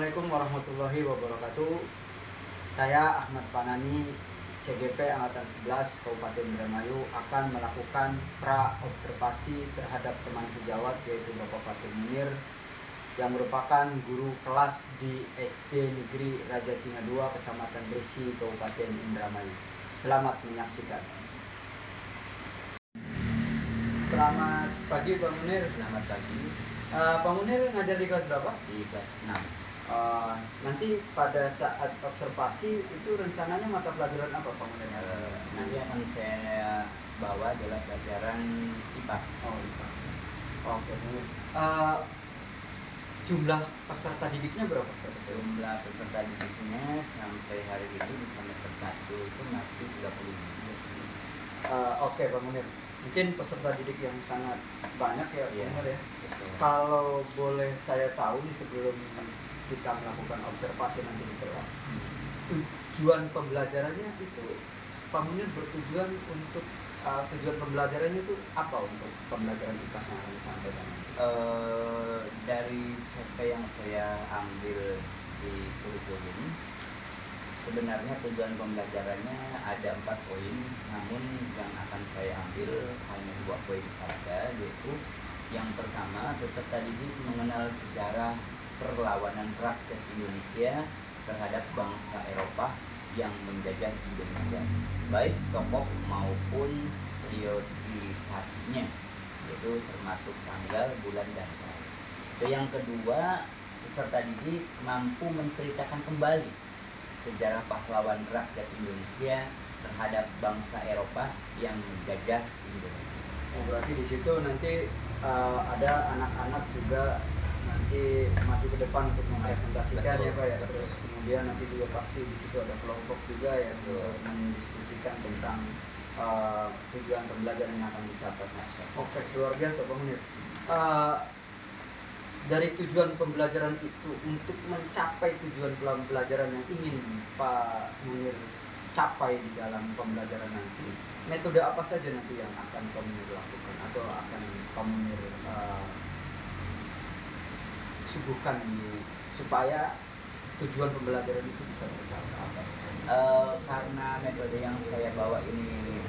Assalamualaikum warahmatullahi wabarakatuh. Saya Ahmad Fanani, CGP Angkatan 11 Kabupaten Indramayu akan melakukan pra-observasi terhadap teman sejawat yaitu Bapak Fatul Munir yang merupakan guru kelas di SD Negeri Raja Singa II, Kecamatan Gresi, Kabupaten Indramayu. Selamat menyaksikan. Selamat pagi Pak Munir. Selamat pagi. Pak Munir ngajar di kelas berapa? Di kelas 6. Nanti pada saat observasi itu rencananya mata pelajaran apa Pak Munir? Nanti akan saya bawa adalah pelajaran IPAS. Oh, IPAS. Oke. Jumlah peserta didiknya berapa? Jumlah peserta didiknya sampai hari ini di semester 1 itu masih 30. Oke Pak Munir. Mungkin peserta didik yang sangat banyak ya Pak Munir ya. Betul. Kalau boleh saya tahu nih sebelum kita melakukan observasi nanti di kelas, tujuan pembelajarannya itu Pak Munir bertujuan untuk tujuan pembelajarannya itu apa untuk pembelajaran IPAS yang akan disampaikan? Dari CP yang saya ambil di kurikulum, sebenarnya tujuan pembelajarannya ada 4 poin, namun yang akan saya ambil hanya 2 poin saja, yaitu yang pertama, peserta didik mengenal sejarah perlawanan rakyat Indonesia terhadap bangsa Eropa yang menjajah Indonesia, baik tokoh maupun periodisasinya, yaitu termasuk tanggal, bulan, dan tahun. Yang kedua, peserta didik mampu menceritakan kembali sejarah pahlawan rakyat Indonesia terhadap bangsa Eropa yang menjajah Indonesia. Oh, berarti di situ nanti ada anak-anak juga nanti maju ke depan untuk mempresentasikan ya Pak ya. Terus kemudian nanti juga pasti di situ ada kelompok juga yang mendiskusikan tentang tujuan pembelajaran yang akan dicapai. Oke, luar biasa Pak Munir. Dari tujuan pembelajaran itu untuk mencapai tujuan pembelajaran yang ingin Pak Munir capai di dalam pembelajaran nanti, metode apa saja nanti yang akan Pak Munir lakukan atau akan Pak Munir suguhkan supaya tujuan pembelajaran itu bisa tercapai? Karena metode yang saya bawa ini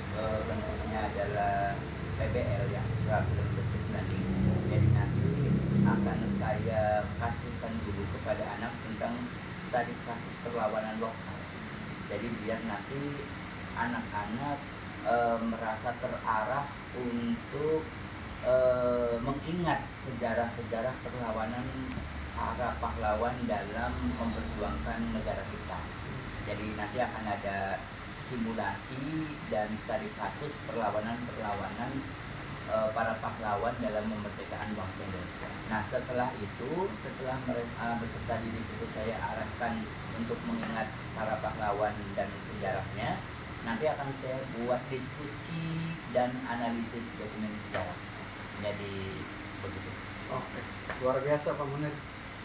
bentuknya adalah PBL yang Problem Based Learning, jadi nanti akan saya kasihkan dulu kepada anak tentang studi kasus perlawanan lokal. Jadi biar nanti anak-anak merasa terarah untuk mengingat sejarah-sejarah perlawanan para pahlawan dalam memperjuangkan negara kita. Jadi nanti akan ada simulasi dan studi kasus perlawanan para pahlawan dalam memerdekakan bangsa Indonesia. Nah, setelah itu, setelah mereka beserta didik itu saya arahkan untuk mengingat para pahlawan dan sejarahnya, nanti akan saya buat diskusi dan analisis dokumen sejarah. Jadi begitu. Oke, luar biasa Pak Munir.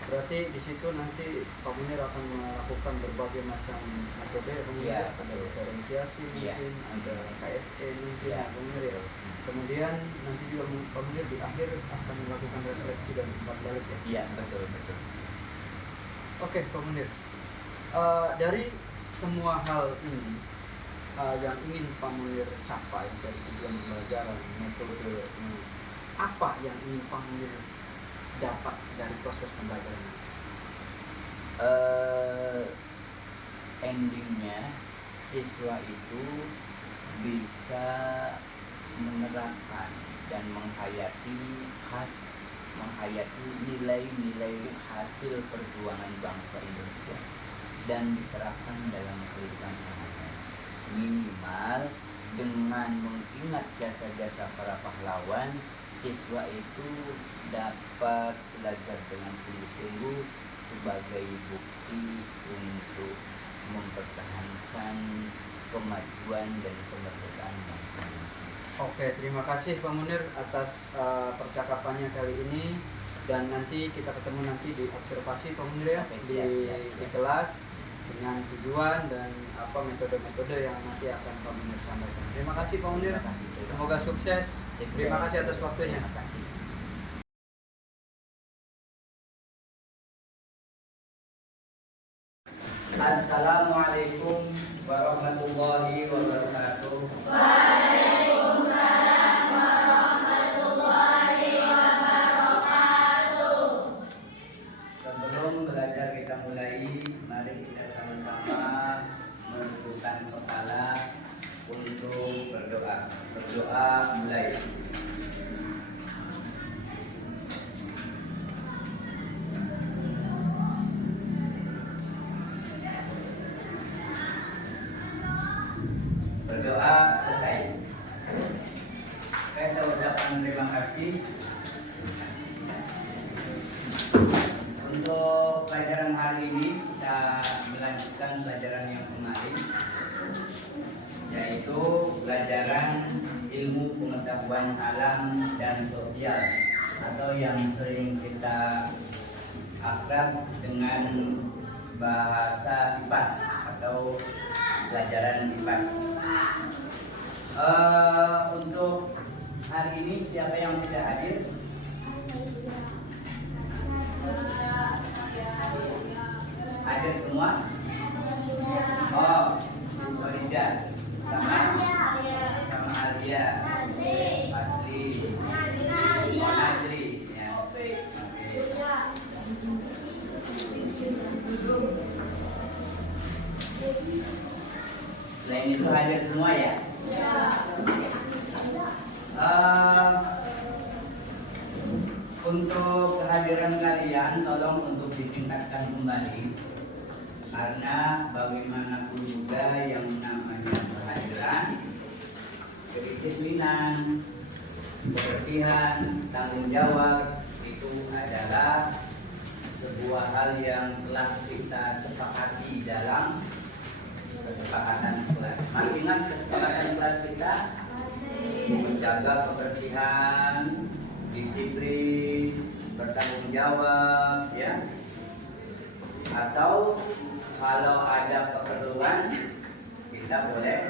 Berarti di situ nanti Pak Munir akan melakukan berbagai macam metode ya Pak Munir. Ya, ada diferensiasi mungkin, ada KSE mungkin ya Pak Munir ya. Kemudian nanti juga Pak Munir di akhir akan melakukan refleksi dan umpan balik ya. Iya, betul. Oke Pak Munir. Dari semua hal ini yang ingin Pak Munir capai dari tujuan pembelajaran, metode, apa yang ingin Pak Munir dapat dari proses pembelajaran? Endingnya siswa itu bisa menerapkan dan menghayati nilai-nilai hasil perjuangan bangsa Indonesia dan diterapkan dalam kehidupan sehari-hari. Minimal dengan mengingat jasa-jasa para pahlawan, siswa itu dapat belajar dengan sungguh-sungguh sebagai bukti untuk mempertahankan kemajuan dan kemerdekaan bangsa Indonesia. Oke, terima kasih Pak Munir atas percakapannya kali ini, dan nanti kita ketemu nanti di observasi Pak Munir ya. Oke, siap. Di kelas dengan tujuan dan apa metode-metode yang nanti akan Pak Munir sampaikan. Terima kasih Pak Munir. Semoga sukses. Terima kasih atas waktunya. Terima kasih. Assalamualaikum warahmatullahi wabarakatuh. Sebelum belajar kita mulai, mari kita sama-sama menundukkan kepala untuk berdoa. Berdoa mulai. Berdoa selesai. Saya ucapkan terima kasih. Untuk pelajaran hari ini kita melanjutkan pelajaran yang kemarin, yaitu pelajaran ilmu pengetahuan alam dan sosial, atau yang sering kita akrab dengan bahasa IPAS atau pelajaran IPAS. Untuk hari ini siapa yang tidak hadir? Hadir semua? Oh, Farida sama Alia, Fadli, Nadri, ya. Oke. Selain itu hadir semua ya? Untuk kehadiran kalian tolong untuk ditingkatkan kembali, karena bagaimanapun juga yang namanya kehadiran, kedisiplinan, kebersihan, tanggung jawab itu adalah sebuah hal yang telah kita sepakati dalam kesepakatan kelas. Masih ingat kesepakatan kelas kita? Menjaga kebersihan, disiplin, bertanggung jawab, ya. Atau kalau ada keperluan kita boleh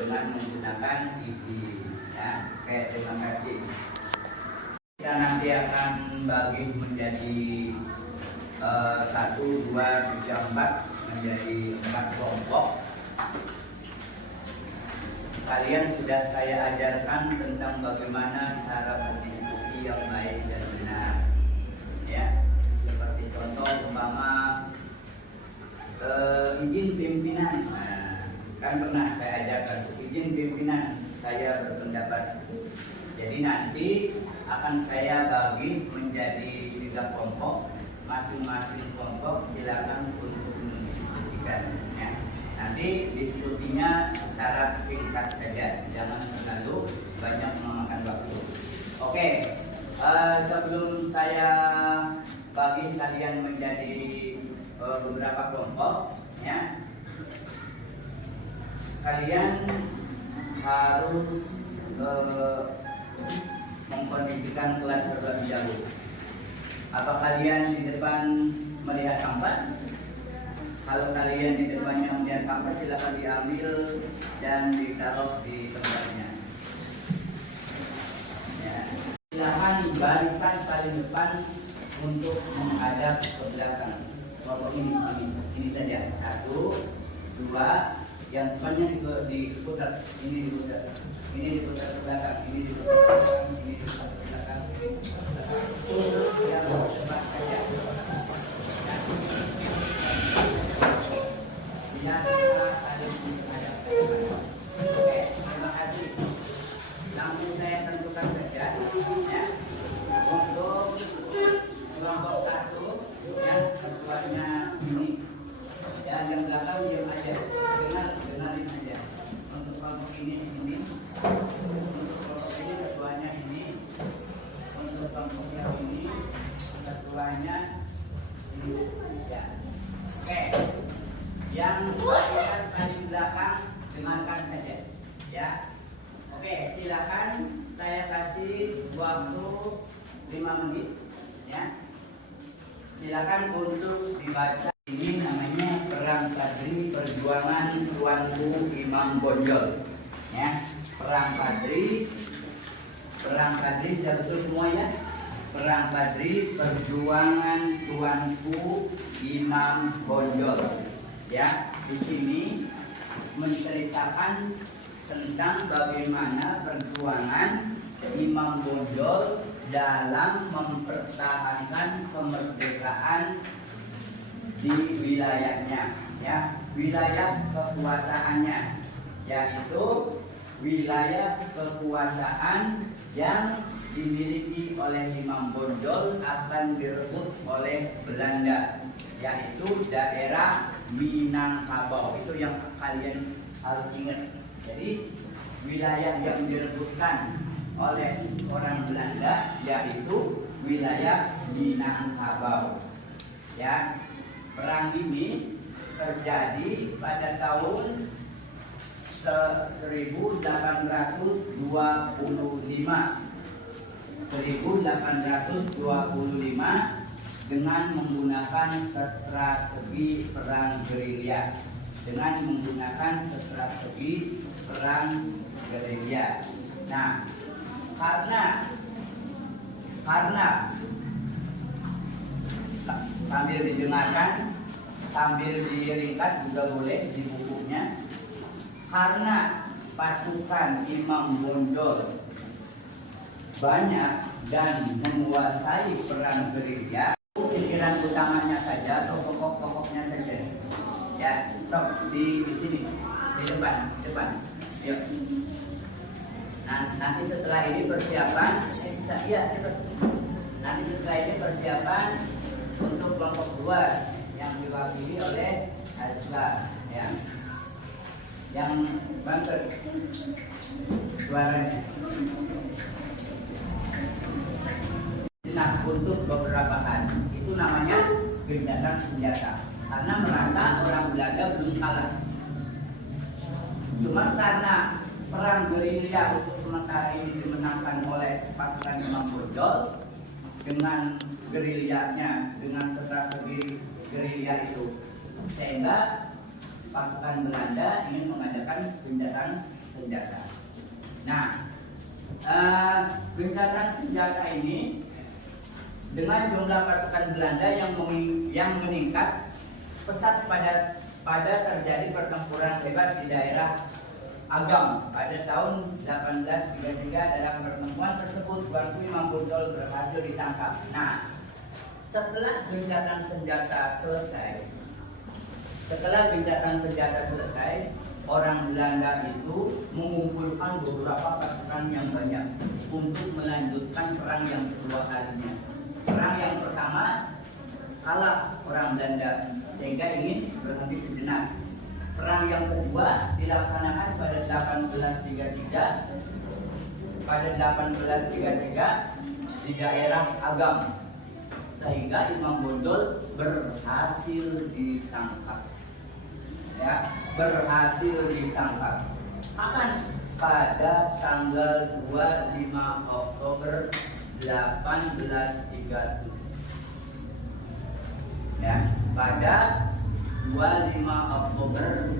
dengan menggunakan izin, ya. Oke, terima kasih. Kita nanti akan bagi menjadi 1, 2, 3, 4 menjadi 4 kelompok. Kalian sudah saya ajarkan tentang bagaimana cara berdiskusi yang baik dan benar, ya. Seperti contoh umpama izin pimpinan, nah, kan pernah saya ajarkan izin pimpinan saya berpendapat. Jadi nanti akan saya bagi menjadi 3 kelompok, masing-masing kelompok silakan untuk mendiskusikan, ya. Nanti diskusinya secara singkat saja, jangan terlalu banyak memakan waktu. Oke, sebelum saya bagi kalian menjadi beberapa kelompok, ya, kalian harus mengkondisikan kelas terlebih dahulu. Apa kalian di depan melihat tempat? Kalau kalian di depannya melihat apa, silakan diambil dan ditaruh di tempatnya. Ya. Silakan barisan paling depan untuk menghadap ke belakang. Kelompok ini saja. 1, 2, yang depannya diputar, ini diputar ke belakang, ini diputar ke belakang, ini diputar ke belakang, ini diputar ke belakang. Yang depan saja. Oke, terima kasih. Langsung saya tentukan saja, ya. Untuk kelompok 1, ya, ketuanya ini, dan yang belakang diam aja, dengarin aja. Untuk kelompok ini, untuk kelompok ini ketuanya ini, untuk kelompok yang ini ketuanya ini, ya. Oke. Yang bagian paling belakang dengarkan saja, ya. Oke, silakan saya kasih waktu 5 menit, ya. Silakan untuk dibaca. Ini namanya Perang Padri Perjuangan Tuanku Imam Bonjol, ya. Perang Padri sudah betul semua, ya. Perang Padri Perjuangan Tuanku Imam Bonjol. Ya, di sini menceritakan tentang bagaimana perjuangan Imam Bonjol dalam mempertahankan kemerdekaan di wilayahnya, ya, wilayah kekuasaannya, yaitu wilayah kekuasaan yang dimiliki oleh Imam Bonjol akan direbut oleh Belanda, yaitu daerah Minangkabau. Itu yang kalian harus ingat. Jadi wilayah yang direbutkan oleh orang Belanda yaitu wilayah Minangkabau. Ya, perang ini terjadi pada tahun 1825 dengan menggunakan strategi perang gerilya. Nah, karena sambil didengarkan, sambil diringkas juga boleh di bukunya. Karena pasukan Imam Bonjol banyak dan menguasai perang gerilya, pikiran utamanya saja atau pokok-pokoknya saja. Ya, stop di sini, di depan. Siap. Nah, nanti setelah ini persiapan, Nanti setelah ini persiapan untuk kelompok 2 yang diwakili oleh Asla, ya. Yang Banten suaranya. Nah, untuk beberapa hari itu namanya gencatan senjata, karena merasa orang Belanda belum kalah. Cuma karena perang gerilya untuk sementara ini dimenangkan oleh pasukan Imam Bonjol dengan gerilyanya, dengan strategi gerilya itu, sehingga pasukan Belanda ingin mengadakan gencatan senjata. Nah, gencatan senjata ini dengan jumlah pasukan Belanda yang meningkat pesat pada terjadi pertempuran hebat di daerah Agam pada tahun 1833. Dalam pertemuan tersebut Tuanku Imam Bonjol berhasil ditangkap. Nah, setelah gencatan senjata selesai, orang Belanda itu mengumpulkan beberapa pasukan yang banyak untuk melanjutkan perang yang kedua kalinya. Perang yang pertama kalah orang Belanda sehingga ingin berhenti sejenak. Perang yang kedua dilaksanakan pada 1833 di daerah Agam, sehingga Imam Bonjol berhasil ditangkap. Ya, Kapan? Pada tanggal 25 Oktober 1837. Ya, pada 25 Oktober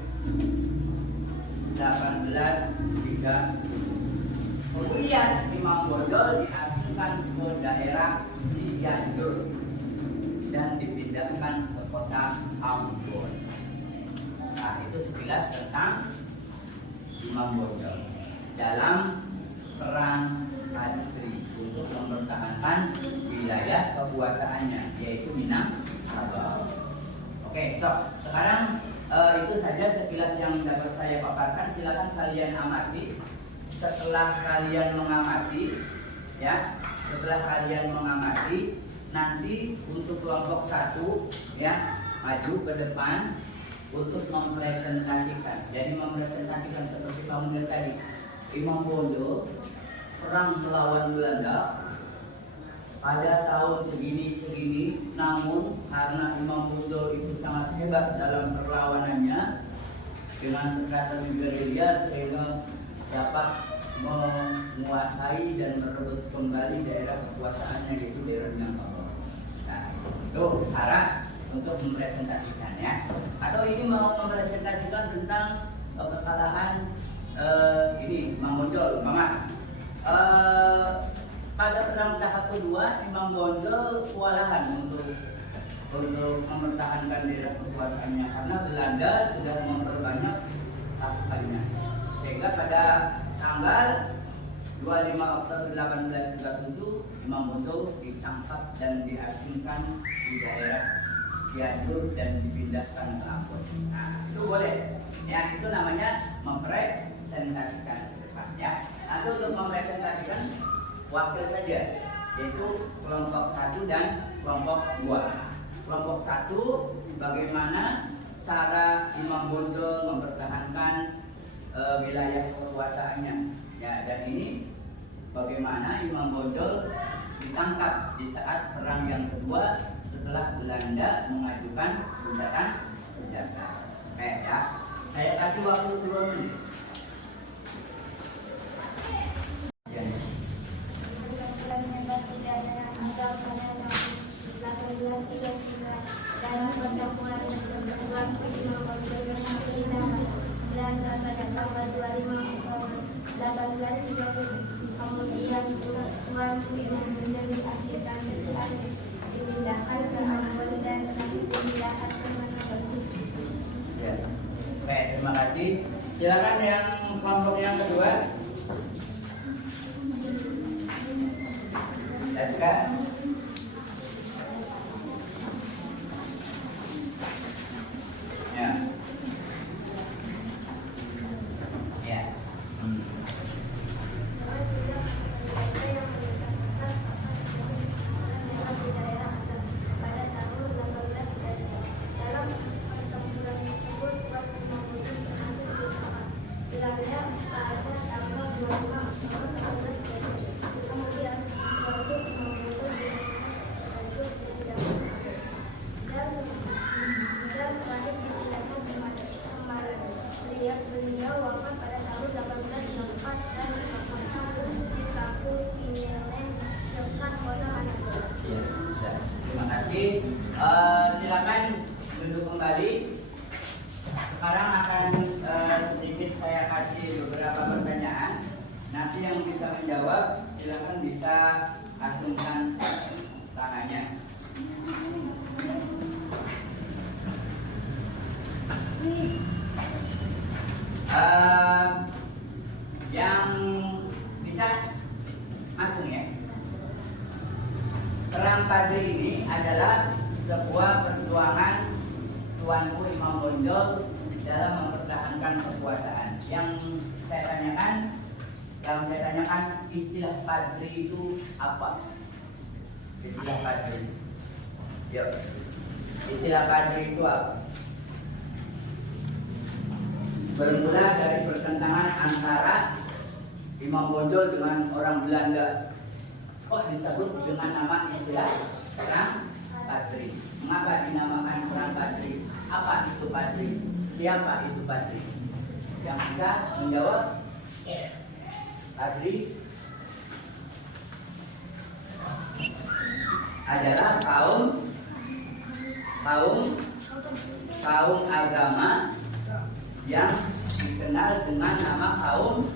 1830. Kemudian Imam Bonjol diasingkan ke daerah Cianjur dan dipindahkan ke kota Ambon. Nah, itu sekilas tentang Imam Bonjol dalam perang Adri untuk mempertahankan wilayah kekuasaannya, yaitu Minangkabau. Oke, sekarang itu saja sekilas yang dapat saya paparkan. Silakan kalian amati. Setelah kalian mengamati, nanti untuk kelompok 1 ya maju ke depan untuk mempresentasikan. Jadi mempresentasikan seperti kamu lihat tadi, Imam Bonjol perang melawan Belanda pada tahun segini, namun karena Imam Bonjol itu sangat hebat dalam perlawanannya dengan strategi gerilya sehingga dapat menguasai dan merebut kembali daerah kekuasaannya, yaitu daerah Minangkabau. Nah, itu arah untuk mempresentasikannya. Atau ini mau mempresentasikan tentang kesalahan ini Imam Bonjol, Mama. Pada perang tahap kedua Imam Bonjol kewalahan untuk untuk mempertahankan daerah kekuasaannya, karena Belanda sudah memperbanyak pasukannya, sehingga pada tanggal 25 Oktober 1837 Imam Bonjol ditangkap dan diasingkan di daerah Cianjur dan dipindahkan ke Ambon. Nah, itu boleh. Ya, itu namanya mempresentasikan ya. Nanti untuk mempresentasikan wakil saja, yaitu kelompok 1 dan kelompok 2. Kelompok 1, bagaimana cara Imam Bonjol mempertahankan wilayah kekuasaannya. Ya, dan ini bagaimana Imam Bonjol ditangkap di saat perang yang kedua setelah Belanda mengajukan tindakan senjata. Ya, saya kasih waktu 2 menit. Ya. Dalam pertemuan tersebut, Imam Bonjol dan pada tanggal 25 Oktober 1830 kemudian Tuan Imam Bonjol diasingkan ke Cianjur, dipindahkan ke Ambon dan dipindahkan ke Masjid. Ya. Oke, terima kasih. Silakan yang kelompok yang kedua. SK. Ya. Ya. Beliau wafat pada tahun 1804 dan dimakamkan di Kampung Pinelen, dekat kota Manado. Ya, bisa. Terima kasih. Silakan duduk kembali. Sekarang akan sedikit saya kasih beberapa pertanyaan. Nanti yang bisa menjawab silakan bisa acungkan tangannya. Yang bisa acung ya. Perang Padri ini adalah sebuah perjuangan Tuanku Imam Bonjol dalam mempertahankan kekuasaan. Yang saya tanyakan, istilah Padri itu apa? Istilah Padri. Yuk. Istilah Padri itu apa? Bermula dari pertentangan antara Imam Bonjol dengan orang Belanda. Kok disebut dengan nama istilah Perang Padri? Mengapa dinamakan Perang Padri? Apa itu Padri? Siapa itu Padri? Yang bisa menjawab? Padri adalah kaum agama yang dikenal dengan nama kaum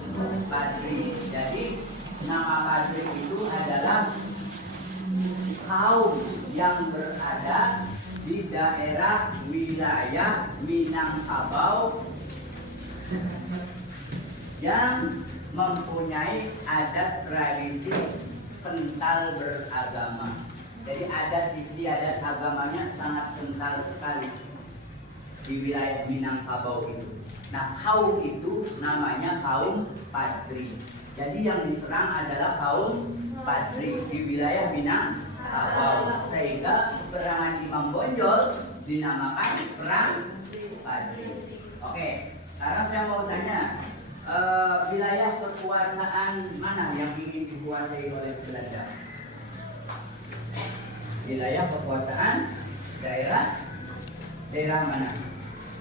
Padri. Jadi nama Padri itu adalah kaum yang berada di daerah wilayah Minangkabau yang mempunyai adat tradisi kental beragama. Jadi adat istiadat agamanya sangat kental sekali di wilayah Minangkabau itu. Nah, kaum itu namanya kaum Padri. Jadi yang diserang adalah kaum Padri di wilayah Minangkabau, sehingga peperangan Imam Bonjol dinamakan Perang Padri. Oke, sekarang saya mau tanya, wilayah kekuasaan mana yang ingin dikuasai oleh Belanda? Wilayah kekuasaan daerah mana?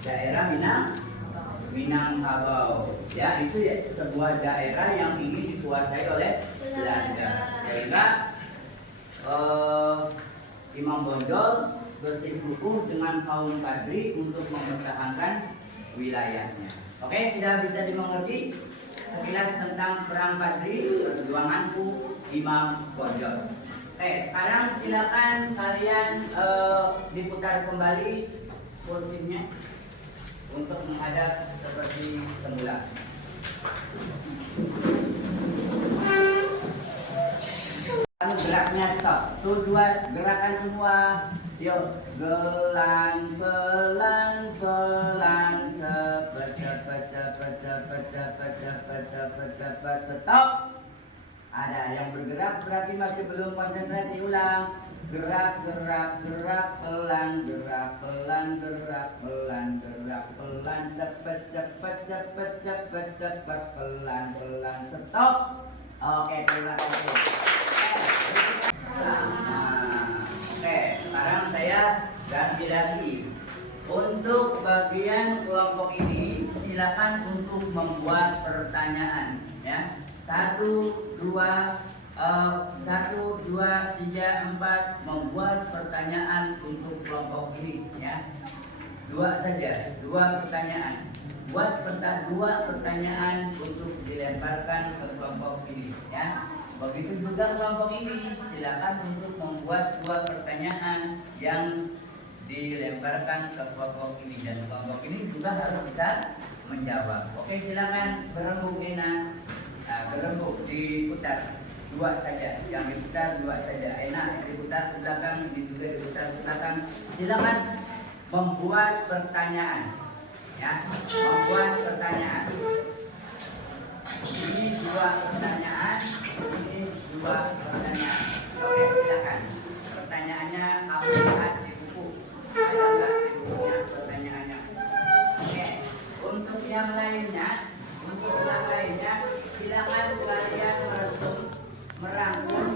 Daerah Minangkabau. Ya, itu ya, sebuah daerah yang ingin dikuasai oleh Belanda. Sehingga Imam Bonjol bersikukuh dengan kaum Padri untuk mempertahankan wilayahnya. Oke, sudah bisa dimengerti sekilas tentang Perang Padri, perjuanganku Imam Bonjol. Sekarang silakan kalian diputar kembali kursinya untuk menghadap seperti semula. Geraknya stop. Tuh dua gerakan semua. Yuk, gelang, gelang, gelang, cepet, cepet, cepet, cepet, cepet, cepet, cepet, cepet, stop. Ada yang bergerak berarti masih belum konsentrasi. Ulang. Gerak, gerak, gerak, pelan, gerak, pelan, gerak, pelan, gerak, pelan, cepet, cepet, cepet, cepet, cepet, pelan, pelan, stop. Oke, terima kasih. Oke, sekarang saya ganti lagi. Untuk bagian kelompok ini, silakan untuk membuat pertanyaan. Ya, 1, 2, 3, 4 membuat pertanyaan untuk kelompok ini. Ya, 2 saja, 2 pertanyaan. Buat dua pertanyaan untuk dilemparkan ke kelompok ini. Ya. Begitu juga kelompok ini, silakan untuk membuat 2 pertanyaan yang dilemparkan ke kelompok ini, dan kelompok ini juga harus bisa menjawab. Oke, silakan berembuk Ena. Nah, berembuk diputar 2 saja, yang diputar 2 saja. Enak diputar ke belakang, ini juga diputar ke belakang. Silakan membuat pertanyaan. Ya, membuat pertanyaan. Ini 2 pertanyaan. Ini 2 pertanyaan. Oke, silakan. Pertanyaannya kamu lihat di buku. Ada nggak di bukunya pertanyaannya? Oke. Untuk yang lainnya, silakan kalian merangkum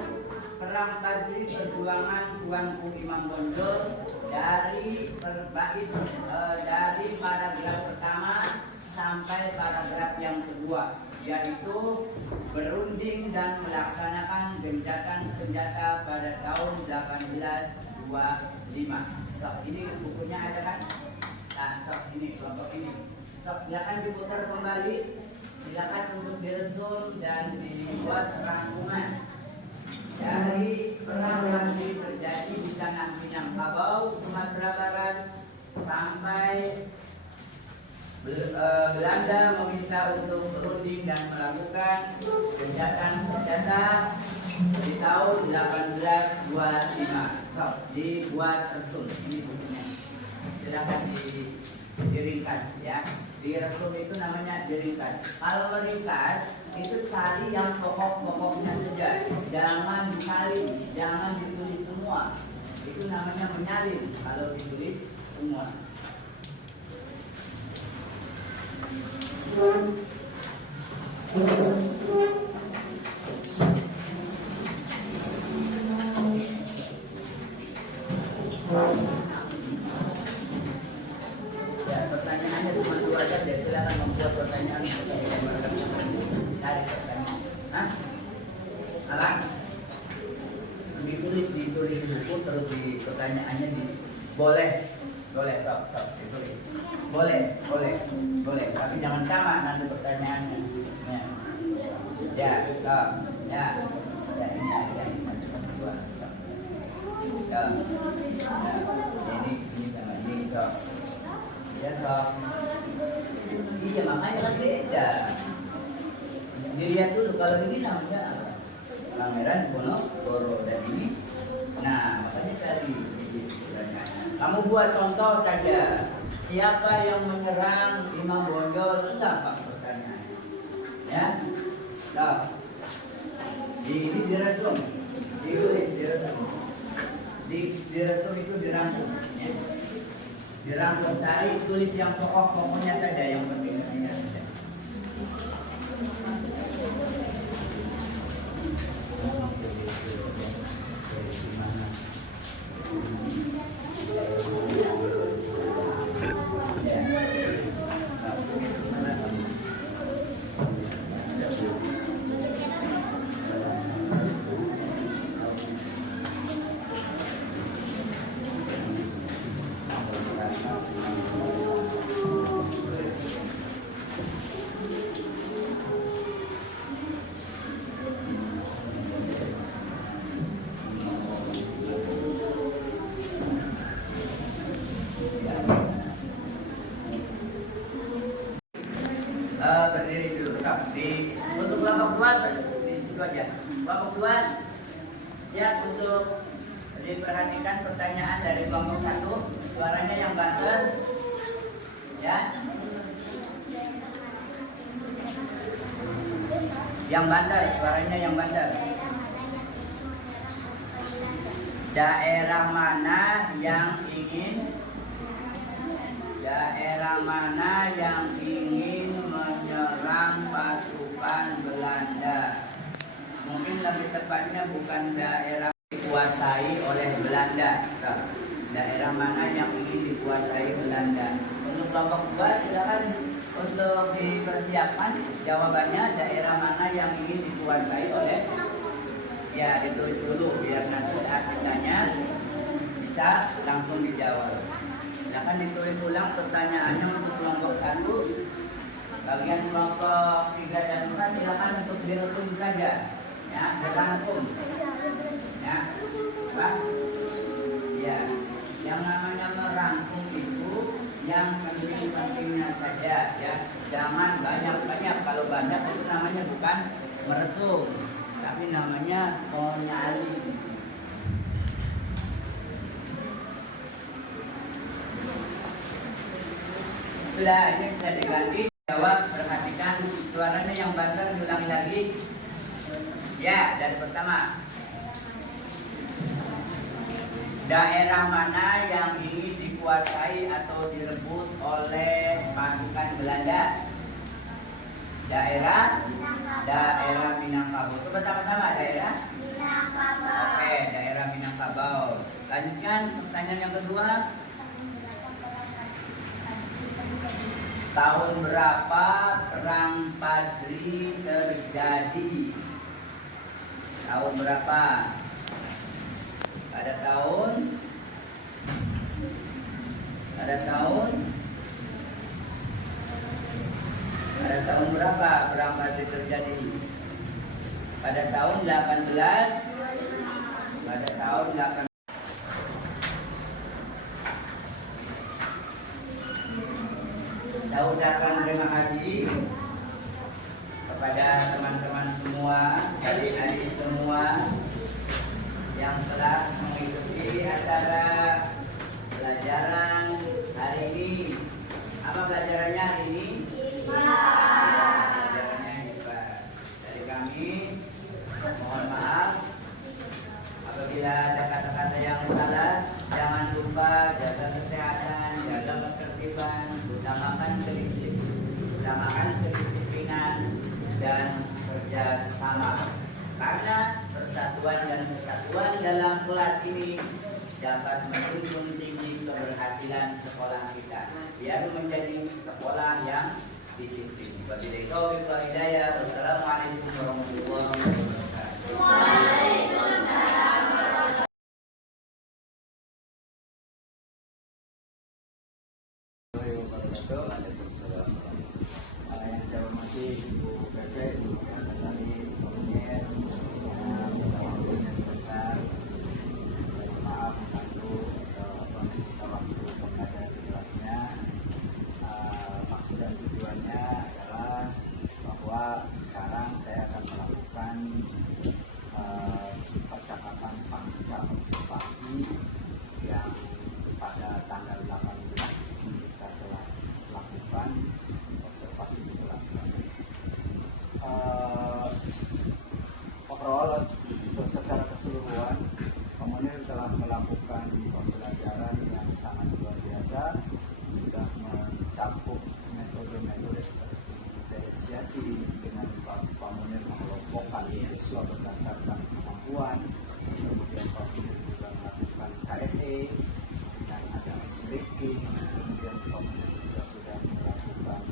perang tadi perjuangan Tuanku Imam Bonjol dari dari paragraf pertama sampai paragraf yang kedua, yaitu berunding dan melaksanakan gencatan senjata pada tahun 1825. Sok, ini bukunya ada kan? Nah, sok ini kelompok ini. Sok, silakan diputar kembali. Silakan untuk diresum dan dibuat rangkuman dari perang yang terjadi di tanah Minangkabau, Sumatera Barat, sampai Belanda meminta untuk berunding dan melakukan gencatan senjata di tahun 1825. So, dibuat resum ini bukunya. Silakan diringkas ya. Di resum itu namanya diringkas. Kalau meringkas itu cari yang pokok-pokoknya saja. Jangan disalin, jangan ditulis semua. Itu namanya menyalin kalau ditulis semua. Ya, pertanyaannya cuma 2 saja. Silakan membuat pertanyaan untuk cari pertanyaan. Hah? Alang? Ditulis di buku, terus di pertanyaannya boleh sok ditulis. Boleh, tapi jangan sama nanti pertanyaannya. Ya, sok. Ya, ini ada ini 1, 2. Ya, ini sama ini sok. Ya sok. Iya, makanya kan beda. Dilihat dulu, kalau ini namanya apa? Pangeran Diponegoro, dan ini. Nah, makanya tadi kamu buat contoh saja. Siapa yang menyerang Imam Bonjol? Itu apa pertanyaannya? Ya, nah, ini diresum, ditulis diresum, diresum itu dirangkum. Ya. Dirangkum, cari tulis yang pokoknya saja, yang penting-pentingnya saja. Berdiri dulu di untuk kelompok 2 di situ aja. Kelompok 2 ya, untuk diperhatikan pertanyaan dari kelompok 1, suaranya yang banter ya. Yang banter, suaranya yang banter. Daerah mana yang ingin menyerang pasukan Belanda? Mungkin lebih tepatnya bukan daerah dikuasai oleh Belanda. Daerah mana yang ingin dikuasai Belanda? Untuk kelompok 2 silakan untuk dipersiapkan jawabannya, daerah mana yang ingin dikuasai oleh, ya ditulis dulu biar nanti saat ditanya bisa langsung dijawab. Silakan ditulis ulang pertanyaannya untuk kelompok 1. Bagian kelompok 3 dan 4 silakan untuk dirangkum saja. Ya, dirangkum. Ya, Pak. Ya, yang namanya merangkum itu yang penting-pentingnya saja ya. Jangan banyak-banyak. Kalau banyak itu namanya bukan meresum, tapi namanya menyalin. Sudah, ini bisa diganti. Jawab, perhatikan suaranya yang banter, diulangi lagi. Ya, dari pertama. Daerah mana yang ingin dikuasai atau direbut oleh pasukan Belanda? Daerah Minangkabau. Coba sama-sama, daerah Minangkabau. Oke, daerah Minangkabau. Lanjutkan pertanyaan yang kedua. Tahun berapa Perang Padri terjadi? Tahun berapa? Pada tahun berapa Perang Padri terjadi? Pada tahun 18. Pada tahun 18. Saya ucapkan terima kasih kepada teman-teman semua, adik-adik semua yang telah mengikuti acara pelajaran hari ini. Apa pelajarannya hari ini? Pelajarannya hebat. Dari kami mohon maaf apabila ada kata-kata yang salah. Jangan lupa jaga kesehatan, jaga ketertiban, utamakan kedisiplinan dan kerjasama. Karena persatuan dan kesatuan dalam kelas ini dapat menjunjung tinggi keberhasilan sekolah kita, biar menjadi sekolah yang disiplin. Wabillahi taufiq wal hidayah. Wassalamualaikum warahmatullahi wabarakatuh. Waalaikumsalam. Yang saya hormati Ibu Pepe, Ibu Anasari, Komunir, waktunya sebentar. Maaf mengganggu meminta waktu pembelajaran di kelasnya. Maksud dan tujuannya adalah bahwa sekarang saya akan melakukan percakapan pasca observasi yang pada tanggal 18 kita telah lakukan observasi di kelas kami. Overall secara keseluruhan Komunir telah melakukan pembelajaran yang sangat luar biasa, sudah mencakup metode-metode seperti diferensiasi dengan Komunir mengelompokkan siswa berdasarkan kemampuan, kemudian Komunir juga melakukan KSE dan ada breaking, kemudian Komunir juga sudah melakukan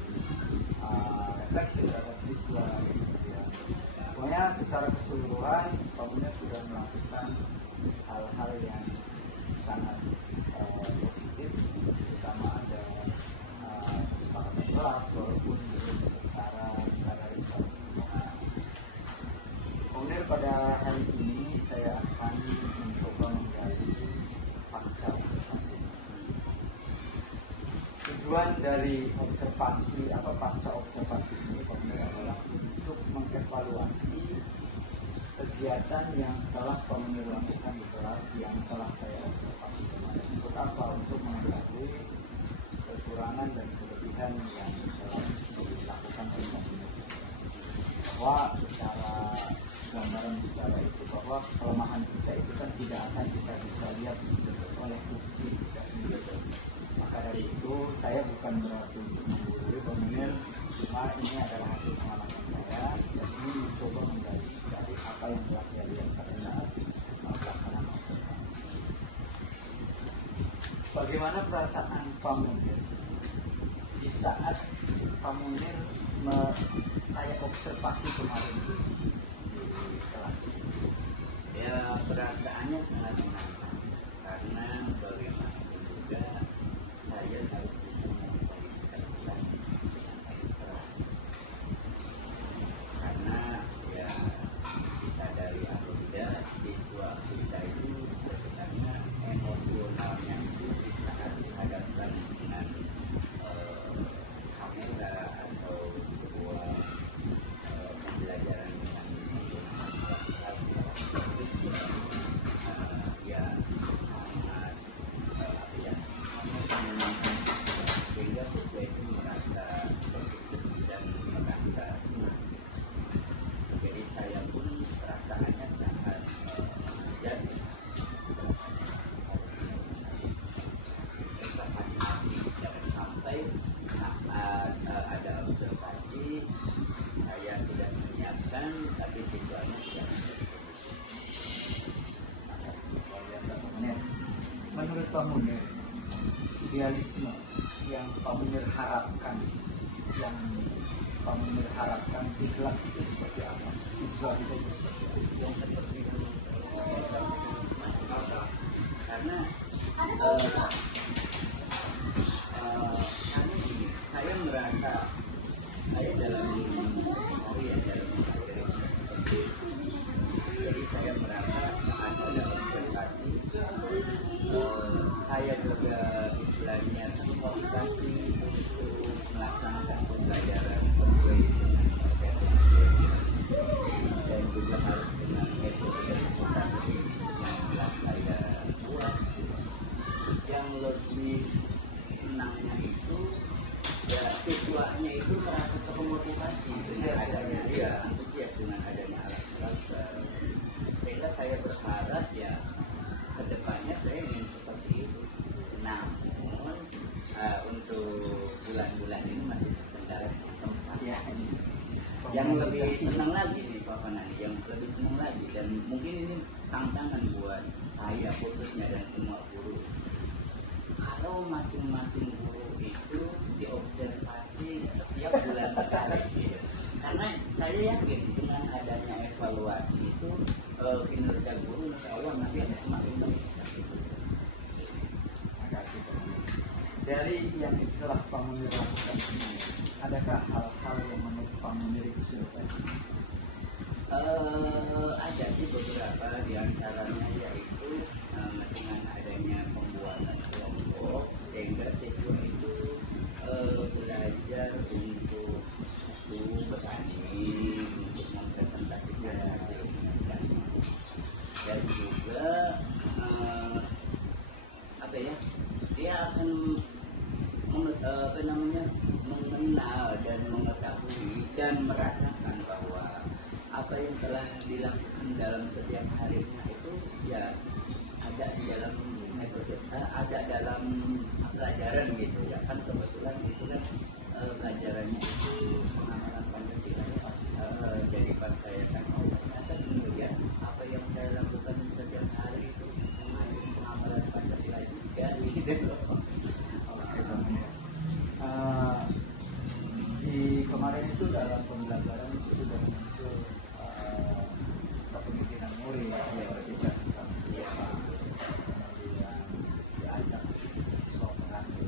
refleksi terhadap siswa, kemudian pokoknya secara keseluruhan Komunir sudah melakukan hal-hal yang sangat positif, terutama ada kesepakatan kelas walaupun belum secara riset. Kemudian pada hari ini saya akan mencoba menggali pasca observasi. tujuan dari observasi atau pasca observasi ini adalah untuk mengevaluasi kegiatan yang telah Pamungir lakukan di kelas yang telah saya observasi kemarin. Untuk apa? Untuk mengetahui kekurangan dan kelebihan yang telah dilakukan oleh Pamungir. Bahwa secara gambaran besar itu bahwa kelemahan kita itu kan tidak akan kita bisa lihat oleh bukti kita sendiri. Maka dari itu saya bukan berarti untuk menggurui Pamungir, cuma ini adalah hasil pengalaman saya dan ini mencoba menggali dari apa yang telah saya lihat pada saat pelaksanaan observasi. Bagaimana perasaan Pamungir di saat Pamungir saya observasi kemarin di kelas? Ya, perasaannya sangat menantang karena bagaimanapun juga saya harus bisa mengkondisikan kelas dengan ekstra, karena ya disadari atau tidak siswa kita itu sebenarnya emosionalnya itu di saat dihadapkan dengan kamera atau sebuah pembelajaran dengan menggunakan alat itu ya sangat ya sangat menyenangkan, sehingga siswa itu merasa terkejut dan merasa senang. Jadi saya pun perasaannya sangat menjadi sangat hati, jangan sampai saat ada observasi saya sudah menyiapkan tapi siswanya tidak Luar biasa Pamungir. Menurut Pamungir, idealisme yang Pamungir harapkan, yang Pamungir harapkan di kelas itu seperti apa? Siswa kita itu seperti apa? yang seperti itu. Karena karena gini, saya merasa saya dalam hari ya dalam materi seperti itu. Jadi saya merasa saat ada observasi saya juga istilahnya termotivasi untuk melaksanakan pembelajaran sesuai dengan materi dan juga harus dengan metode dan strategi yang telah saya buat. Yang lebih senangnya itu ya siswanya itu merasa termotivasi dengan adanya antusias dengan adanya alat-alat baru. Sehingga saya berharap ya kedepannya saya ingin seperti itu. Namun untuk bulan-bulan ini masih terkendala dengan tempat. Ya, Yang lebih senang lagi nih Pak Panani, yang lebih senang lagi dan mungkin ini tantangan buat saya khususnya dan semua guru. Kalau masing-masing guru itu diobservasi setiap bulan sekali, karena saya yakin dengan adanya evaluasi itu kinerja guru insya Allah nanti akan semakin baik. Terima kasih Pamungir. Dari yang telah Pamungir lakukan ini, adakah hal-hal yang menurut Pamungir itu sudah baik? Ada sih beberapa di antaranya, yaitu dengan adanya pembuatan kelompok sehingga siswa itu belajar untuk bertani, untuk mempresentasikan hasil penelitian, dan juga apa ya, dia akan mengenal dan mengetahui dan merasakan bahwa apa yang telah dilakukan dalam setiap harinya itu ya ada di dalam metode, ada dalam pelajaran gitu ya kan. Kebetulan itu kan pelajarannya itu pengamalan Pancasila ya, jadi pas saya kan ternyata kemudian apa yang saya lakukan setiap hari itu mengandung pengamalan Pancasila juga gitu. Di kemarin itu dalam pembelajaran itu sudah muncul kepemimpinan murid verifikasi kemudian diajak siswa mengambil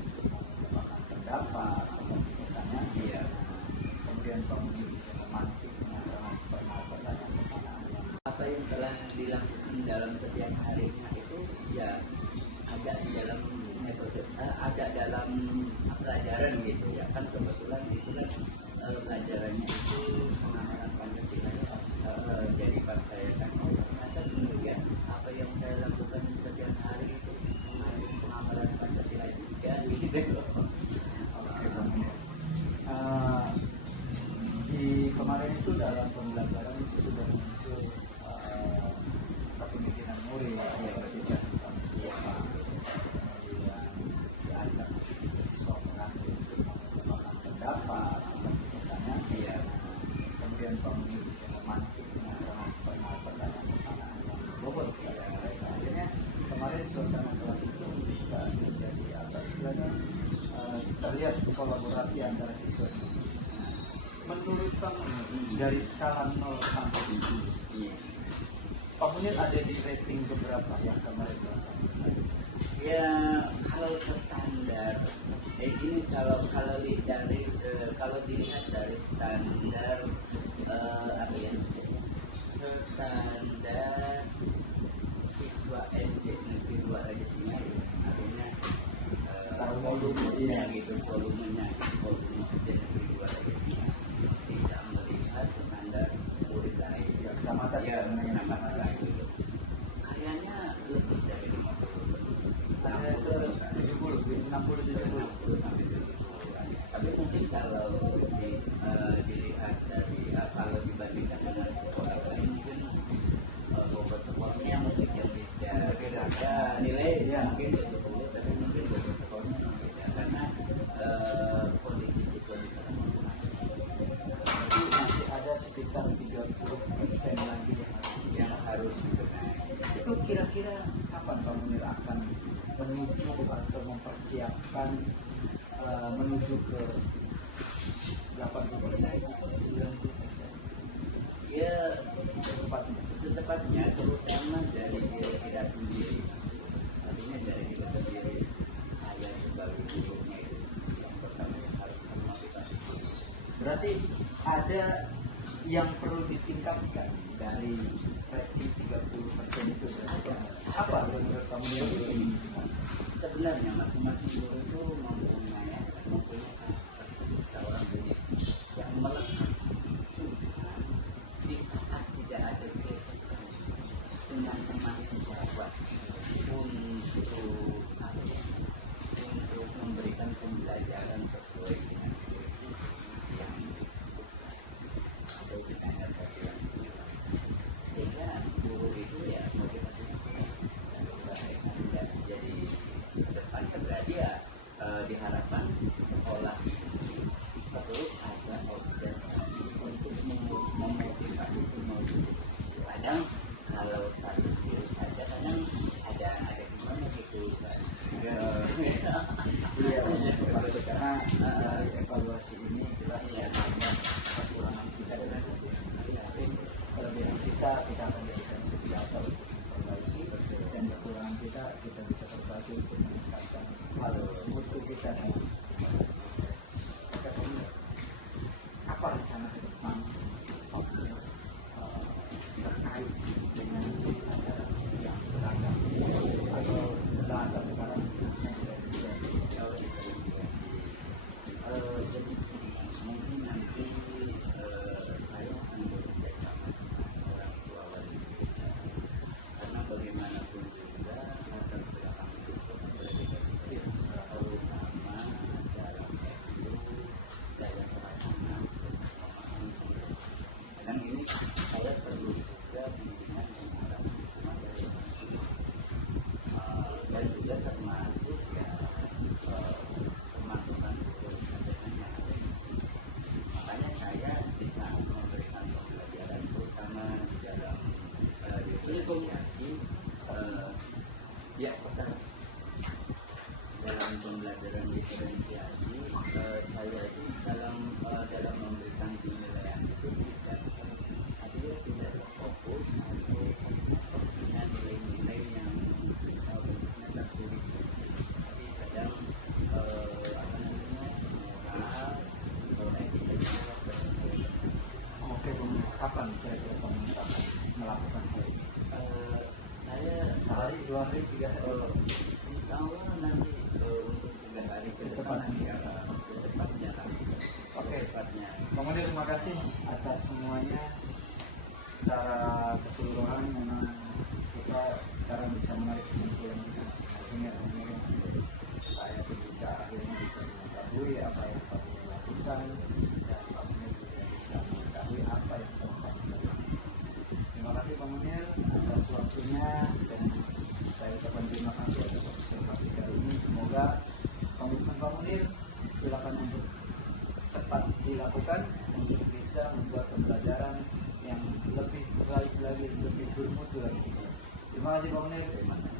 pelajaran gitu ya kan, kebetulan itu kan pelajarannya itu pengamalan Pancasila ya. Jadi pas saya kan ternyata benar ya, apa yang saya lakukan setiap hari itu mengandung pengamalan Pancasila juga gitu. Oke, Bang. Di kemarin itu dalam pembelajaran itu sudah muncul kepemimpinan murid seperti situasi apa yang diajak siswa mengaku untuk mengembangkan pendapat seperti misalnya dia kemudian pemimpin memantiknya dengan pertanyaan-pertanyaan yang bobot pada mereka. Akhirnya kemarin suasana kelas itu bisa menjadi apa istilahnya terlihat kolaborasi antara siswa. Menurut kamu dari skala 0 sampai 10, Pak Munir ada di rating keberapa yang kemarin berapa? Ya kalau standar ini kalau dilihat dari standar apa ya, standar siswa SD Negeri 2 Raja Singa ya, artinya volumenya gitu, volumenya SD Negeri 2 Raja Singa tidak melihat standar murid lain Yang sama tadi ya, yang nama lain gitu. Kayaknya lebih dari 50%. ada ke 70, 60 sampai 70. Tapi mungkin kalau dilihat dari kalau dibandingkan dengan sekolah lain mungkin bobot sekolahnya mungkin yang beda. Ya, nilai ya mungkin 70, tapi mungkin bobot sekolahnya yang beda karena kondisi siswa di sana Jadi masih ada sekitar 30% lagi yang harus dibenahi. itu kira-kira kapan Pak Munir akan menuju atau mempersiapkan menuju ke 80% atau 90%? Ya secepatnya, terutama dari diri kita sendiri, artinya dari kita sendiri. Saya sebagai gurunya itu yang pertama yang harus memotivasi. Berarti ada yang perlu ditingkatkan dari rating 30% itu berarti apa menurut kamu yang perlu ditingkatkan? Sebenarnya masing-masing guru itu mempunyai tawaran bunyi yang melekat di saat tidak ada gesekan dengan teman sejawat untuk memberikan pembelajaran sesuai dengan yang atau dengan yang sehingga guru itu ya motivasinya dan jadi depannya berarti ya diharapkan sekolah ini perlu ada observasi untuk memotivasi semua guru. Kadang kalau satu guru saja kadang ada gimana gitu kan. Iya, karena dari evaluasi ini jelas ya kekurangan kita dan kelebihan kita akan jadikan senjata untuk memperbaiki dan kekurangan kita bisa berbagi untuk meningkatkan hal mutu kita. Munir, terima kasih atas semuanya. Secara keseluruhan memang kita sekarang bisa menarik kesimpulan masing-masing ya, Pak Munir. Saya bisa akhirnya bisa mengetahui apa yang kamu lakukan, dan Pak Munir juga bisa mengetahui apa yang kamu lakukan. Terima kasih Pak Munir atas waktunya, dan saya ucapkan terima kasih atas observasi kali ini. Semoga komitmen Pak Munir silakan untuk cepat dilakukan untuk bisa membuat pembelajaran yang lebih baik lagi, lebih bermutu lagi. Terima kasih Pak Munir.